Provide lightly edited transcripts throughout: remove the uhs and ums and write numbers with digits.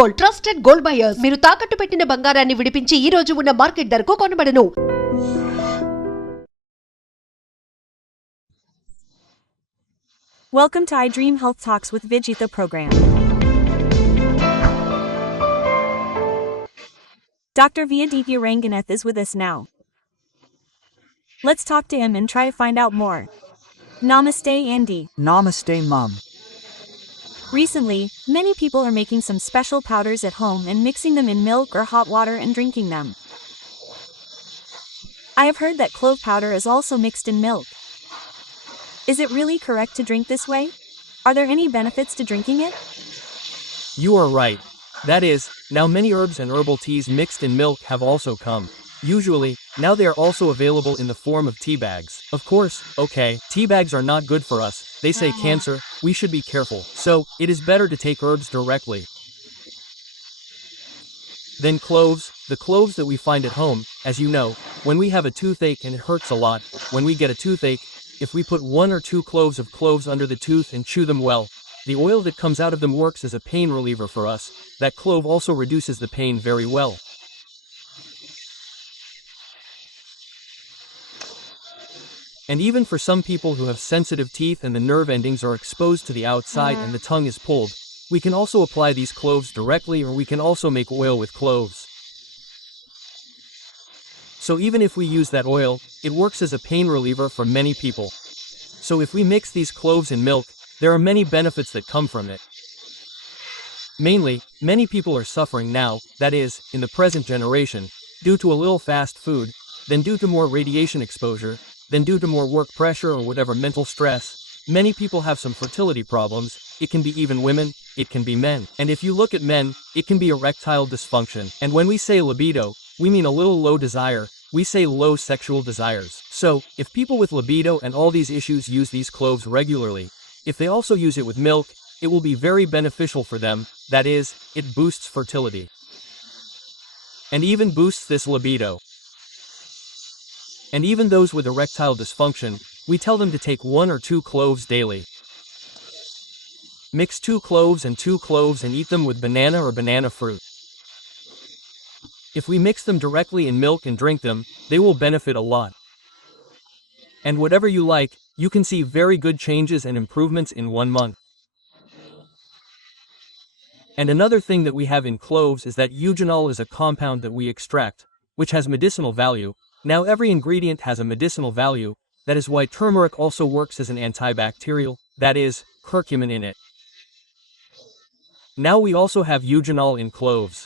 Gold, trusted gold buyers. మీరు తాకట్టు పెట్టిన బంగారాన్ని విడిపించి ఈ రోజు ఉన్న మార్కెట్ ధరకు కొనబడను. Welcome to iDream Health Talks with Vijitha program. Dr. Vyaditya Ranganeth is with us now. Let's talk to him and try to find out more. Namaste, Andy. Namaste, Mom. Recently, many people are making some special powders at home and mixing them in milk or hot water and drinking them. I have heard that clove powder is also mixed in milk. Is it really correct to drink this way? Are there any benefits to drinking it? You are right. That is, now many herbs and herbal teas mixed in milk have also come. Usually, now they are also available in the form of tea bags. Of course, okay, tea bags are not good for us. They say cancer, we should be careful. So, it is better to take herbs directly. Then cloves, the cloves that we find at home, as you know, when we have a toothache and it hurts a lot, when we get a toothache, if we put 1 or 2 cloves of cloves under the tooth and chew them well, the oil that comes out of them works as a pain reliever for us. That clove also reduces the pain very well. And even for some people who have sensitive teeth and the nerve endings are exposed to the outside and the tongue is pulled, we can also apply these cloves directly, or we can also make oil with cloves. So even if we use that oil, it works as a pain reliever for many people. So if we mix these cloves in milk, there are many benefits that come from it. Mainly, many people are suffering now, that is, in the present generation, due to a little fast food, then due to more radiation exposure, then due to more work pressure or whatever mental stress. Many people have some fertility problems. It can be even women, it can be men. And if you look at men, it can be erectile dysfunction. And when we say libido, we mean a little low desire. We say low sexual desires. So, if people with libido and all these issues use these cloves regularly, if they also use it with milk, it will be very beneficial for them. That is, it boosts fertility. And even boosts this libido. And even those with erectile dysfunction, we tell them to take 1 or 2 cloves daily. Mix 2 cloves and 2 cloves and eat them with banana or banana fruit. If we mix them directly in milk and drink them, they will benefit a lot. And whatever you like, you can see very good changes and improvements in 1 month. And another thing that we have in cloves is that eugenol is a compound that we extract, which has medicinal value. Now every ingredient has a medicinal value. That is why turmeric also works as an antibacterial, that is, curcumin in it. Now we also have eugenol in cloves.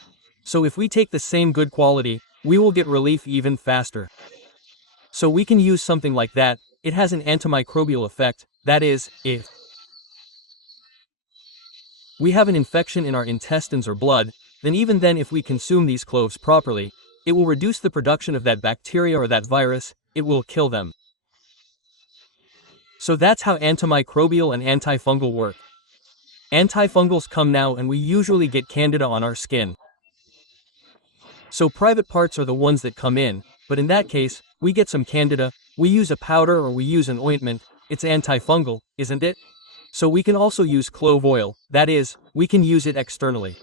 So if we take the same good quality, we will get relief even faster. So we can use something like that. It has an antimicrobial effect, that is, if we have an infection in our intestines or blood, then even then if we consume these cloves properly, it will reduce the production of that bacteria or that virus, it will kill them. So that's how antimicrobial and antifungal work. Antifungals come now and we usually get candida on our skin. So private parts are the ones that come in, but in that case, we get some candida, we use a powder or we use an ointment, it's antifungal, isn't it? So we can also use clove oil, that is, we can use it externally.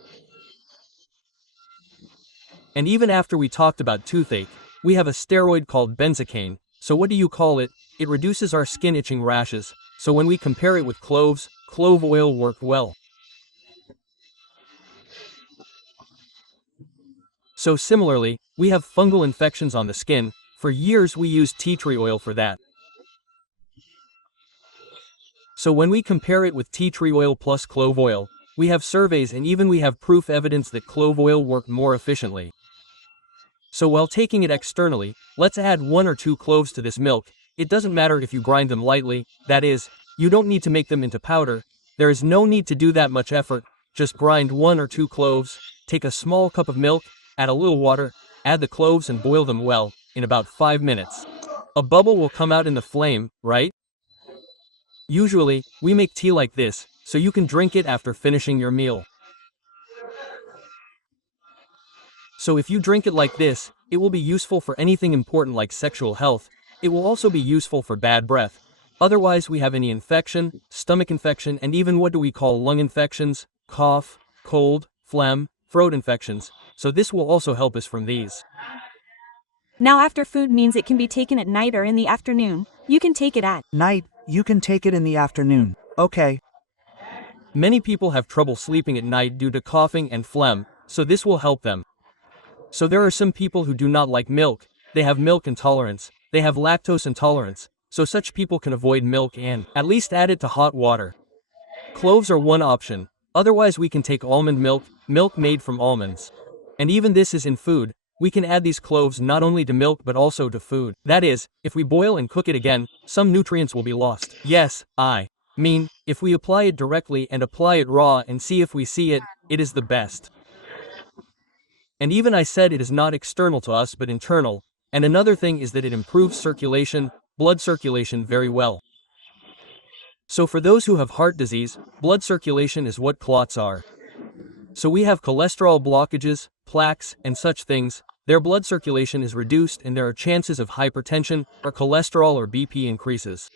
And even after we talked about toothache, we have a steroid called benzocaine. So what do you call it? It reduces our skin itching rashes. So when we compare it with cloves, clove oil worked well. So similarly, we have fungal infections on the skin. For years we used tea tree oil for that. So when we compare it with tea tree oil plus clove oil, we have surveys and even we have proof evidence that clove oil worked more efficiently. So while taking it externally, let's add 1 or 2 cloves to this milk. It doesn't matter if you grind them lightly, that is, you don't need to make them into powder. There is no need to do that much effort. Just grind 1 or 2 cloves, take a small cup of milk, add a little water, add the cloves and boil them well, in about 5 minutes. A bubble will come out in the flame, right? Usually, we make tea like this, so you can drink it after finishing your meal. So if you drink it like this, it will be useful for anything important like sexual health. It will also be useful for bad breath. Otherwise we have any infection, stomach infection, and even what do we call lung infections, cough, cold, phlegm, throat infections, so this will also help us from these. Now after food means it can be taken at night or in the afternoon. You can take it at Night, you can take it in the afternoon. Okay. Many people have trouble sleeping at night due to coughing and phlegm, so this will help them. So there are some people who do not like milk, they have milk intolerance, they have lactose intolerance, so such people can avoid milk and at least add it to hot water. Cloves are one option, otherwise we can take almond milk, milk made from almonds. And even this is in food, we can add these cloves not only to milk but also to food. That is, if we boil and cook it again, some nutrients will be lost. Yes, I mean, if we apply it directly and apply it raw and see if we see it, it is the best. And even I said it is not external to us but internal, and another thing is that it improves circulation, blood circulation very well. So for those who have heart disease, blood circulation is what clots are. So we have cholesterol blockages, plaques, and such things, their blood circulation is reduced and there are chances of hypertension, or cholesterol or BP increases.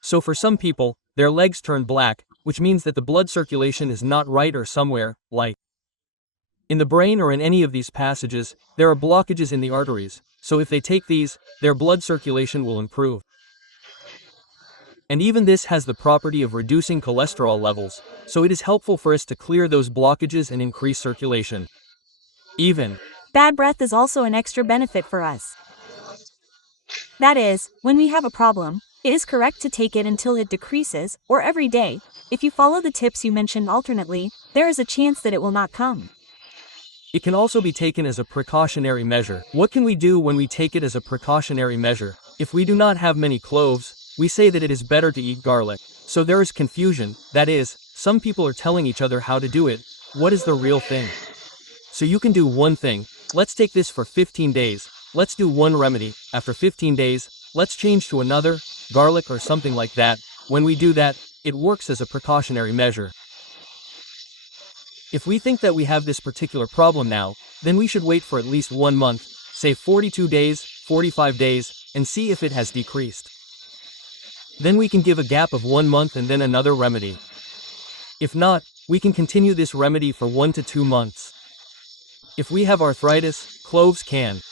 So for some people, their legs turn black, which means that the blood circulation is not right or somewhere, like in the brain or in any of these passages, there are blockages in the arteries, so if they take these, their blood circulation will improve. And even this has the property of reducing cholesterol levels, so it is helpful for us to clear those blockages and increase circulation. Even bad breath is also an extra benefit for us. That is, when we have a problem, it is correct to take it until it decreases, or every day. If you follow the tips you mentioned alternately, there is a chance that it will not come. it can also be taken as a precautionary measure. What can we do when we take it as a precautionary measure? If we do not have many cloves, we say that it is better to eat garlic. So there is confusion, that is, some people are telling each other how to do it. What is the real thing? So you can do one thing. Let's take this for 15 days. Let's do one remedy. After 15 days, let's change to another, garlic or something like that. When we do that, it works as a precautionary measure. If we think that we have this particular problem now, then we should wait for at least 1 month, say 42 days, 45 days, and see if it has decreased. Then we can give a gap of 1 month and then another remedy. If not, we can continue this remedy for 1 to 2 months. If we have arthritis, cloves can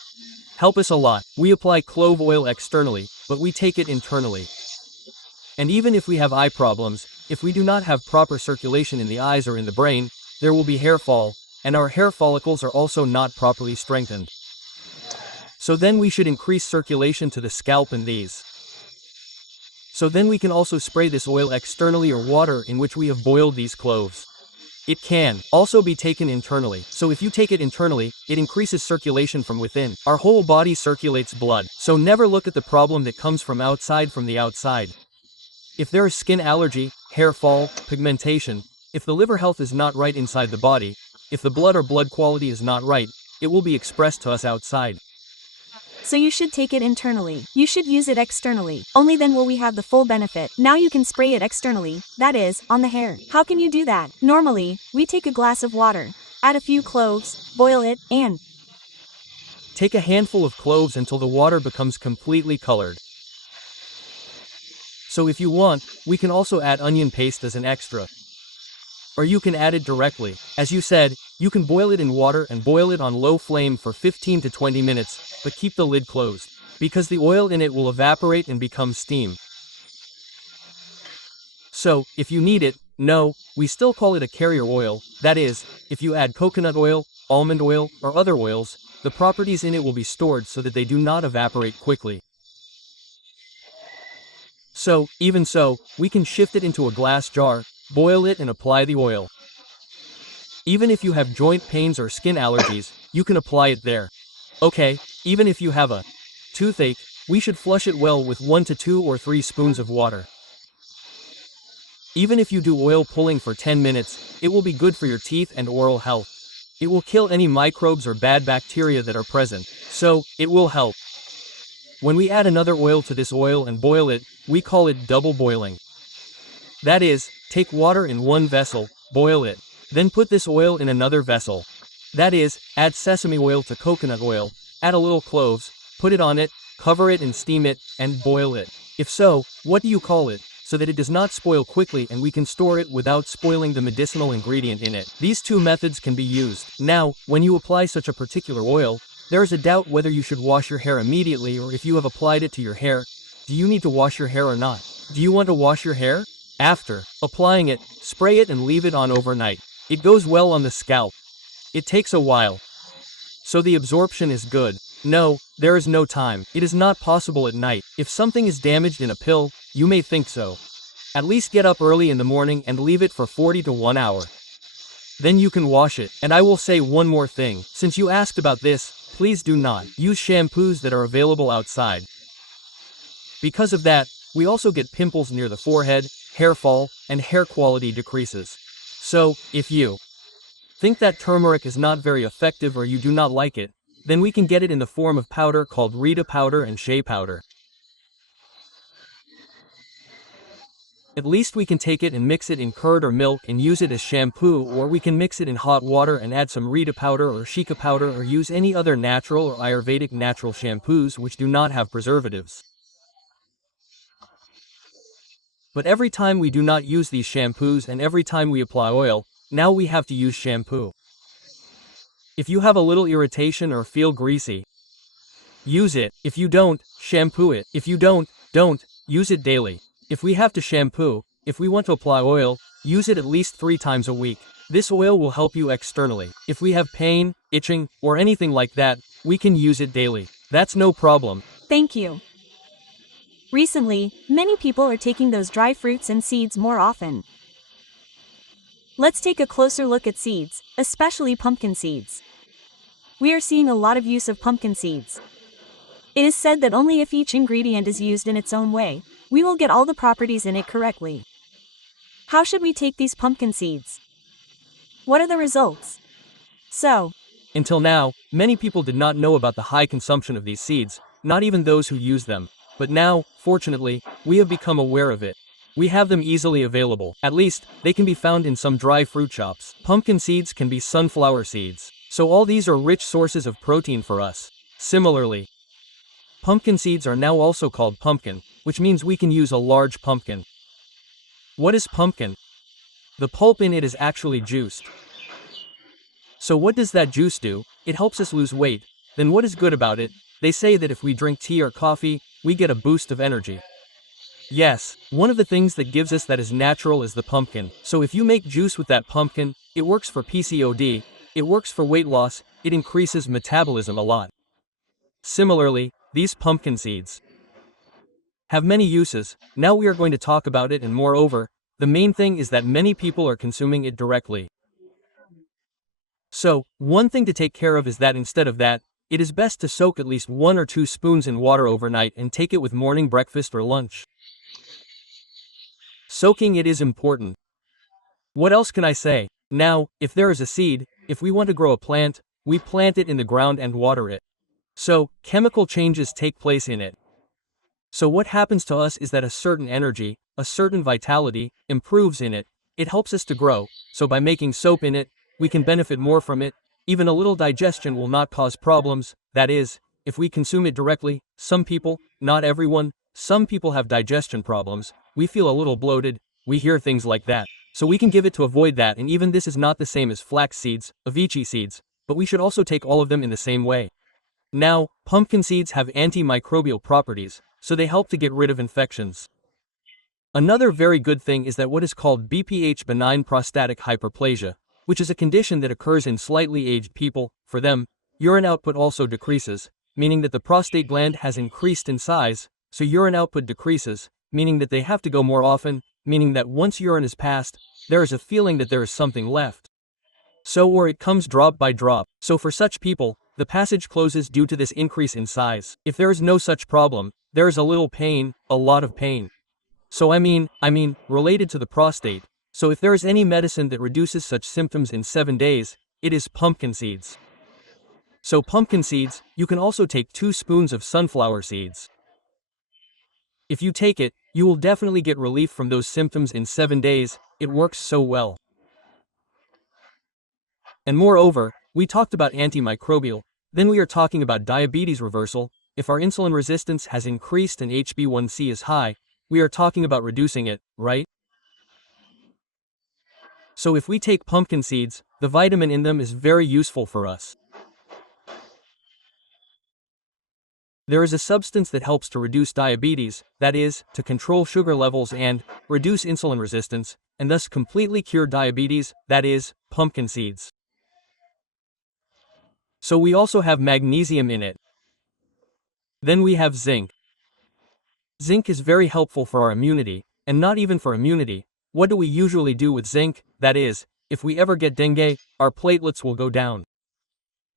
help us a lot. We apply clove oil externally, but we take it internally. And even if we have eye problems, if we do not have proper circulation in the eyes or in the brain, there will be hair fall, and our hair follicles are also not properly strengthened. So then we should increase circulation to the scalp and these. So then we can also spray this oil externally or water in which we have boiled these cloves. It can also be taken internally. So if you take it internally, it increases circulation from within. Our whole body circulates blood. So never look at the problem that comes from the outside. If there is skin allergy, hair fall, pigmentation, if the liver health is not right inside the body, if the blood or blood quality is not right, it will be expressed to us outside. So you should take it internally. You should use it externally. Only then will we have the full benefit. Now you can spray it externally, that is, on the hair. How can you do that? Normally, we take a glass of water, add a few cloves, boil it, and take a handful of cloves until the water becomes completely colored. So if you want, we can also add onion paste as an extra. Or you can add it directly. As you said, you can boil it in water and boil it on low flame for 15 to 20 minutes, but keep the lid closed, because the oil in it will evaporate and become steam. So, if you need it, no, we still call it a carrier oil, that is, if you add coconut oil, almond oil, or other oils, the properties in it will be stored so that they do not evaporate quickly. So, even so, we can shift it into a glass jar, boil it and apply the oil. Even if you have joint pains or skin allergies, you can apply it there. Okay, even if you have a toothache, we should flush it well with 1 to 2 or 3 spoons of water. Even if you do oil pulling for 10 minutes, it will be good for your teeth and oral health. It will kill any microbes or bad bacteria that are present, so it will help. When we add another oil to this oil and boil it, we call it double boiling. That is, take water in one vessel, boil it, then put this oil in another vessel. That is, add sesame oil to coconut oil, add a little cloves, put it on it, cover it and steam it, and boil it. If so, what do you call it? so that it does not spoil quickly and we can store it without spoiling the medicinal ingredient in it. These two methods can be used. Now, when you apply such a particular oil, there is a doubt whether you should wash your hair immediately or if you have applied it to your hair, do you need to wash your hair or not? Do you want to wash your hair? After applying it, spray it and leave it on overnight. It goes well on the scalp. It takes a while. So the absorption is good. No, there is no time. It is not possible at night. If something is damaged in a pill, you may think so. At least get up early in the morning and leave it for 40 to 1 hour. Then you can wash it. And I will say one more thing. Since you asked about this, please do not use shampoos that are available outside. Because of that, we also get pimples near the forehead, hair fall, and hair quality decreases. So, if you think that turmeric is not very effective or you do not like it, then we can get it in the form of powder called Rita powder and shea powder. At least we can take it and mix it in curd or milk and use it as shampoo, or we can mix it in hot water and add some Rita powder or Shika powder or use any other natural or Ayurvedic natural shampoos which do not have preservatives. But every time we do not use these shampoos and every time we apply oil, now we have to use shampoo. If you have a little irritation or feel greasy, use it. If you don't, shampoo it. If you don't, use it daily. If we have to shampoo, if we want to apply oil, use it at least 3 times a week. This oil will help you externally. If we have pain, itching, or anything like that, we can use it daily. That's no problem. Thank you. Recently, many people are taking those dry fruits and seeds more often. Let's take a closer look at seeds, especially pumpkin seeds. We are seeing a lot of use of pumpkin seeds. It is said that only if each ingredient is used in its own way, we will get all the properties in it correctly. How should we take these pumpkin seeds? What are the results? So, Until now, many people did not know about the high consumption of these seeds, not even those who use them. But now, fortunately, we have become aware of it. We have them easily available. At least, they can be found in some dry fruit shops. Pumpkin seeds can be sunflower seeds. So all these are rich sources of protein for us. Similarly, pumpkin seeds are now also called pumpkin, which means we can use a large pumpkin. What is pumpkin? The pulp in it is actually juiced. So what does that juice do? It helps us lose weight. Then what is good about it? They say that if we drink tea or coffee, we get a boost of energy. Yes, one of the things that gives us that is natural is the pumpkin. So if you make juice with that pumpkin, it works for PCOD, it works for weight loss, it increases metabolism a lot. Similarly, these pumpkin seeds have many uses. Now we are going to talk about it, and moreover, the main thing is that many people are consuming it directly. So, one thing to take care of is that instead of that, it is best to soak at least 1 or 2 spoons in water overnight and take it with morning breakfast or lunch. Soaking it is important. What else can I say? Now, if there is a seed, if we want to grow a plant, we plant it in the ground and water it. So, chemical changes take place in it. So what happens to us is that a certain energy, a certain vitality, improves in it. It helps us to grow, so by making soap in it, we can benefit more from it. Even a little digestion will not cause problems. That is, if we consume it directly. Some people, not everyone, some people have digestion problems. We feel a little bloated, we hear things like that. So we can give it to avoid that, and even this is not the same as flax seeds, avicii seeds, but we should also take all of them in the same way. Now, pumpkin seeds have antimicrobial properties, so they help to get rid of infections. Another very good thing is that what is called BPH, benign prostatic hyperplasia, which is a condition that occurs in slightly aged people. For them, urine output also decreases, meaning that the prostate gland has increased in size, so urine output decreases, meaning that they have to go more often, meaning that once urine is passed, there is a feeling that there is something left. So or it comes drop by drop. So for such people, the passage closes due to this increase in size. If there is no such problem, there is a little pain, a lot of pain. So I mean, related to the prostate. So if there is any medicine that reduces such symptoms in 7 days, it is pumpkin seeds. So pumpkin seeds, you can also take 2 spoons of sunflower seeds. If you take it, you will definitely get relief from those symptoms in 7 days. It works so well. And moreover, we talked about antimicrobial, then we are talking about diabetes reversal. If our insulin resistance has increased and HbA1c is high, we are talking about reducing it, right? So if we take pumpkin seeds, the vitamin in them is very useful for us. There is a substance that helps to reduce diabetes, that is, to control sugar levels and reduce insulin resistance, and thus completely cure diabetes, that is, pumpkin seeds. So we also have magnesium in it. Then we have zinc. Zinc is very helpful for our immunity, and not even for immunity. What do we usually do with zinc? That is, if we ever get dengue, our platelets will go down.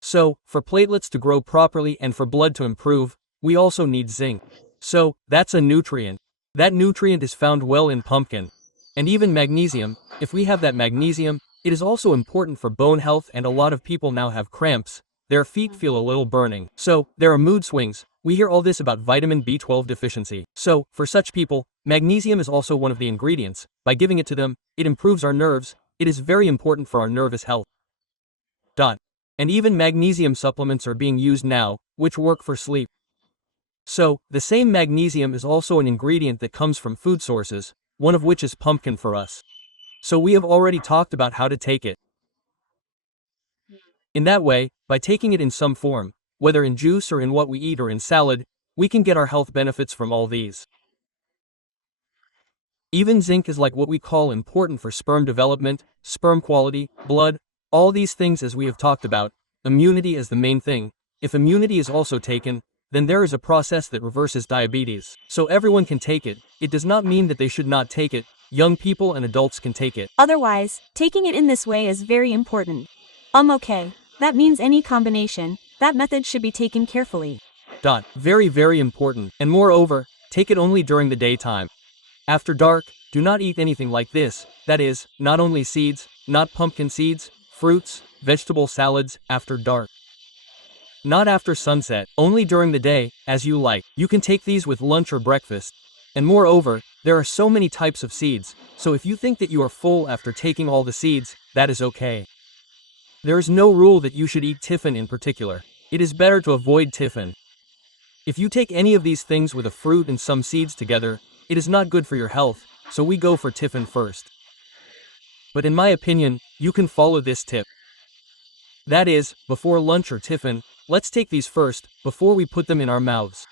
So, for platelets to grow properly and for blood to improve, we also need zinc. So, that's a nutrient. That nutrient is found well in pumpkin. And even magnesium, if we have that magnesium, it is also important for bone health, and a lot of people now have cramps. Their feet feel a little burning. So, there are mood swings. We hear all this about vitamin B12 deficiency. So, for such people, magnesium is also one of the ingredients. By giving it to them, it improves our nerves. It is very important for our nervous health. And even magnesium supplements are being used now, which work for sleep. So, the same magnesium is also an ingredient that comes from food sources, one of which is pumpkin for us. So we have already talked about how to take it. In that way, by taking it in some form, whether in juice or in what we eat or in salad, we can get our health benefits from all these. Even zinc is like what we call important for sperm development, sperm quality, blood, all these things as we have talked about. Immunity is the main thing. If immunity is also taken, then there is a process that reverses diabetes. So everyone can take it. It does not mean that they should not take it. Young people and adults can take it. Otherwise, taking it in this way is very important. Okay. That means any combination, that method should be taken carefully. Very, very important. And moreover, take it only during the daytime. After dark, do not eat anything like this. That is, not only seeds, not pumpkin seeds, fruits, vegetable salads, after dark. Not after sunset, only during the day, as you like. You can take these with lunch or breakfast. And moreover, there are so many types of seeds, so if you think that you are full after taking all the seeds, that is okay. There is no rule that you should eat tiffin in particular. It is better to avoid tiffin. If you take any of these things with a fruit and some seeds together, it is not good for your health, so we go for tiffin first. But in my opinion, you can follow this tip. That is, before lunch or tiffin, let's take these first, before we put them in our mouths.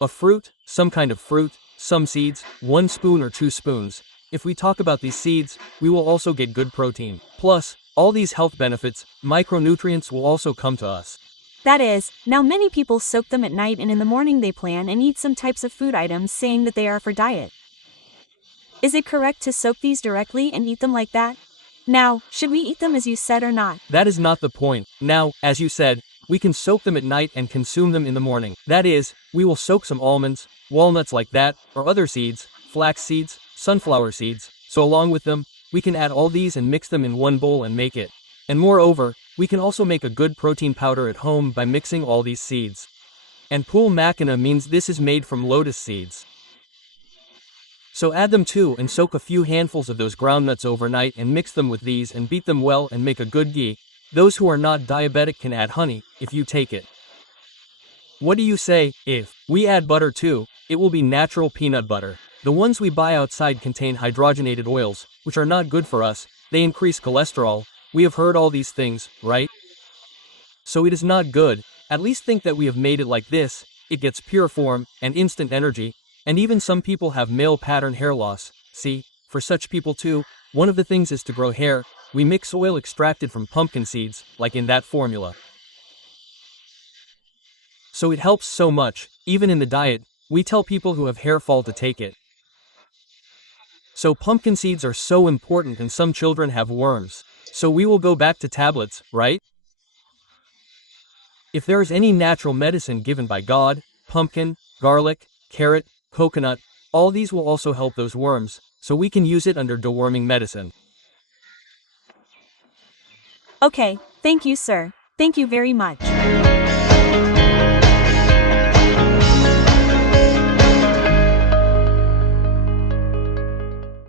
A fruit, some kind of fruit, some seeds, 1 spoon or 2 spoons. If we talk about these seeds, we will also get good protein. Plus, all these health benefits, micronutrients will also come to us. That is, now many people soak them at night and in the morning they plan and eat some types of food items saying that they are for diet. Is it correct to soak these directly and eat them like that? Now, should we eat them as you said or not? That is not the point. Now, as you said, we can soak them at night and consume them in the morning. That is, we will soak some almonds, walnuts like that, or other seeds, flax seeds, sunflower seeds, so along with them, we can add all these and mix them in one bowl and make it. And moreover, we can also make a good protein powder at home by mixing all these seeds. And pul machina means this is made from lotus seeds. So add them too and soak a few handfuls of those groundnuts overnight and mix them with these and beat them well and make a good ghee. Those who are not diabetic can add honey, if you take it. What do you say? If we add butter too, it will be natural peanut butter. The ones we buy outside contain hydrogenated oils, which are not good for us. They increase cholesterol. We have heard all these things, right? So it is not good. At least think that we have made it like this. It gets pure form and instant energy. And even some people have male pattern hair loss. See, for such people too, one of the things is to grow hair. We mix oil extracted from pumpkin seeds, like in that formula. So it helps so much. Even in the diet, we tell people who have hair fall to take it. So pumpkin seeds are so important, and some children have worms. So we will go back to tablets, right? If there is any natural medicine given by God, pumpkin, garlic, carrot, coconut, all these will also help those worms, so we can use it under deworming medicine. Okay, thank you, sir. Thank you very much.